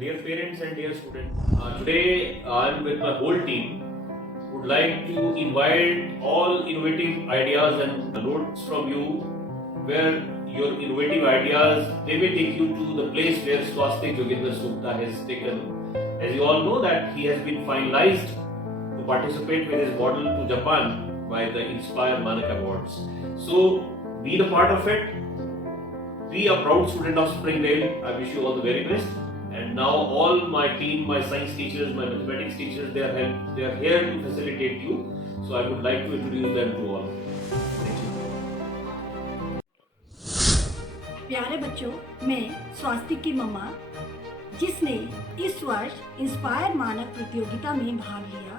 Dear parents and dear students, today I am with my whole team. Would like to invite all innovative ideas and notes from you, where your innovative ideas they may take you to the place where Swastik Yogendra Sukta has taken. As you all know that he has been finalized to participate with his model to Japan by the Inspire Manak Awards. So be the part of it. Be a proud student of Springdale. I wish you all the very best. And now all my team, my science teachers, my mathematics teachers, they are here to facilitate you. So I would like to introduce them to all. Thank you. प्यारे बच्चों, मैं स्वास्तिक की मम्मा जिसने इस वर्ष inspire मानक प्रतियोगिता में भाग लिया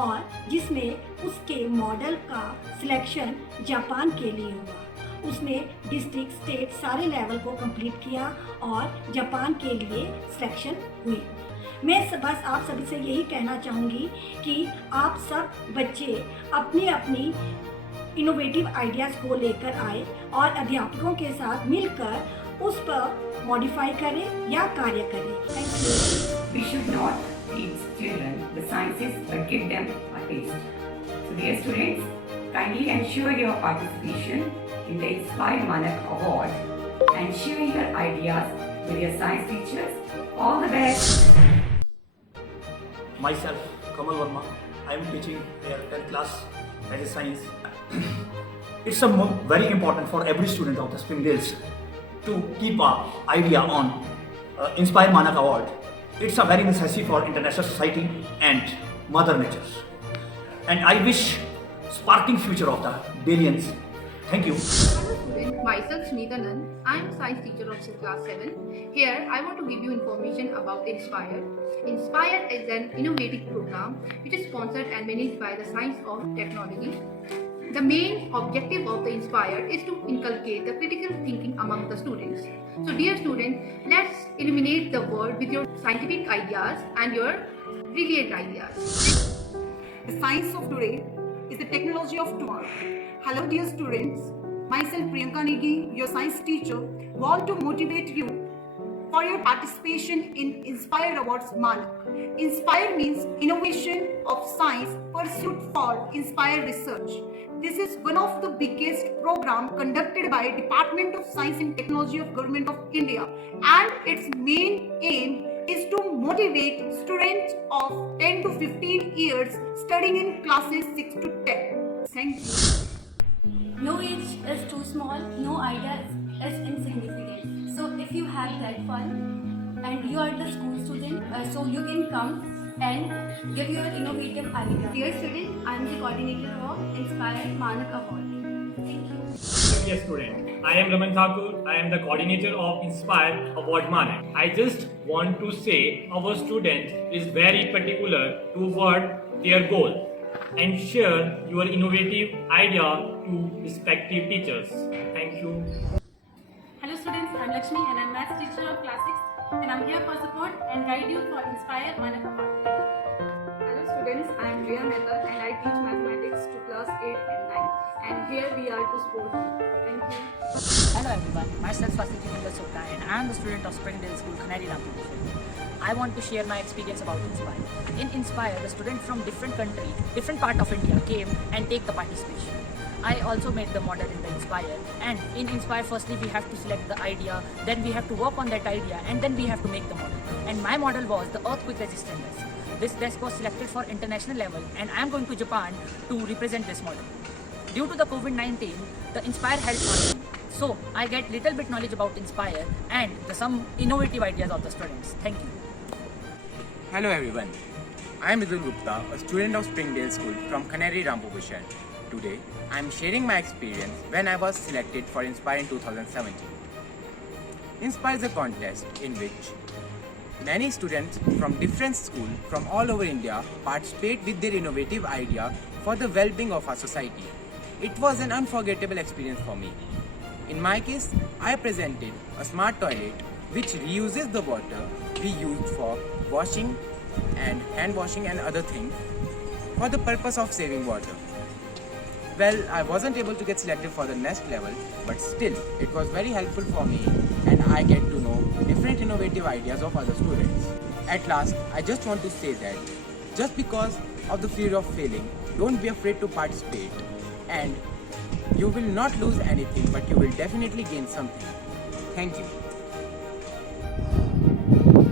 और जिसमें उसके मॉडल का सिलेक्शन जापान के लिए हुआ। उसने डिस्ट्रिक्ट, स्टेट सारे लेवल को कंप्लीट किया और जापान के लिए सिलेक्शन हुई। मैं बस आप सभी से यही कहना चाहूँगी कि आप सब बच्चे अपनी अपनी इनोवेटिव आइडियाज़ को लेकर आए और अध्यापकों के साथ मिलकर उस पर मॉडिफाई करें या कार्य करें। Thank you. We should not teach children the sciences but give them a taste. So dear students, kindly ensure your participation in the Inspire Manak Award and share your ideas with your science teachers. All the best. Myself, Kamal Verma. I am teaching here 10th class as a science. It's very important for every student of the Springdales to keep an idea on Inspire Manak Award. It's a very necessary for international society and Mother Nature. And I wish sparking future of the Dalians. Thank you. Hello student, myself Sunita Nand. I am science teacher of class 7. Here I want to give you information about Inspire. Inspire is an innovative program which is sponsored and managed by the Science of Technology. The main objective of the Inspire is to inculcate the critical thinking among the students. So dear students, let's illuminate the world with your scientific ideas and your brilliant ideas. The science of today is the technology of tomorrow. Hello dear students, myself Priyanka Negi, your science teacher, want to motivate you for your participation in Inspire Awards Manak. Inspire means innovation of science pursuit for inspire research. This is one of the biggest program conducted by Department of Science and Technology of Government of India, and its main aim is to motivate students of 10 to 15 years studying in classes 6 to 10. Thank you. No age is too small, no idea is insignificant. So if you have that fun and you are the school student, so you can come and give your innovative idea. Dear students, I am the coordinator of Inspire Manak Award. Thank you. Dear student, I am Raman Thakur. I am the coordinator of Inspire Award Manak. I just want to say our student is very particular toward their goal and share your innovative idea to respective teachers. Thank you. Hello students, I am Lakshmi and I am maths teacher of class 6 and I am here for support and guide you for Inspire Manak Award. Hello students, I am Riya Mehta and I teach mathematics to class 8 and 9 and here we are to support you. Thank you. Hello everyone, myself Swastik Yogendra Sukta and I am the student of Springdale School, Khanari Rampur. I want to share my experience about Inspire. In Inspire, the students from different country, different part of India came and take the participation. I also made the model in the Inspire, and in Inspire firstly we have to select the idea, then we have to work on that idea and then we have to make the model. And my model was the earthquake resistant desk. This desk was selected for international level and I am going to Japan to represent this model. Due to the COVID-19, the Inspire held online. So I get little bit knowledge about Inspire and some innovative ideas of the students. Thank you. Hello everyone, I am Ridul Gupta, a student of Springdale School from Khanari Rampur. Today, I am sharing my experience when I was selected for Inspire in 2017. Inspire is a contest in which many students from different schools from all over India participate with their innovative idea for the well-being of our society. It was an unforgettable experience for me. In my case, I presented a smart toilet which reuses the water we used for washing and hand washing and other things for the purpose of saving water. Well, I wasn't able to get selected for the next level, but still, it was very helpful for me and I get to know different innovative ideas of other students. At last, I just want to say that just because of the fear of failing, don't be afraid to participate, and you will not lose anything, but you will definitely gain something. Thank you.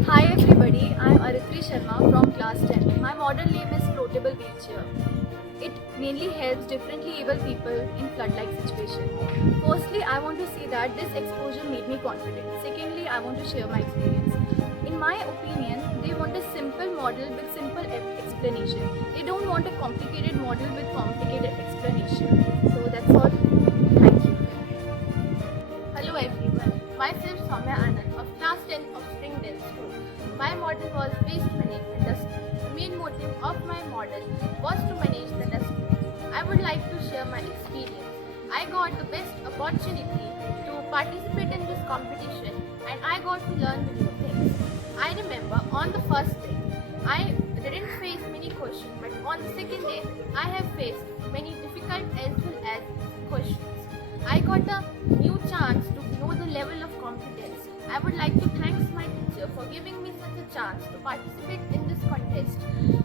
Hi everybody, I am Aritri Sharma from class 10. My model name is Floatable Wheelchair. It mainly helps differently able people in flood-like situation. Firstly, I want to say that this exposure made me confident. Secondly, I want to share my experience. In my opinion, they want a simple model with simple explanation. They don't want a complicated model with complicated explanation. So that's all. Thank you. Hello everyone, myself Soumya Anand of class 10 of Springdale School. My model was waste management industry. The main motive of my model was to manage the industry. I would like to share my experience. I got the best opportunity to participate in this competition and I got to learn new things. I remember on the first day, I didn't face many questions, but on the second day, I have faced many difficult as well as questions. I got a new chance to know the level of competence. I would like to thank my teacher for giving me such a chance to participate in this contest.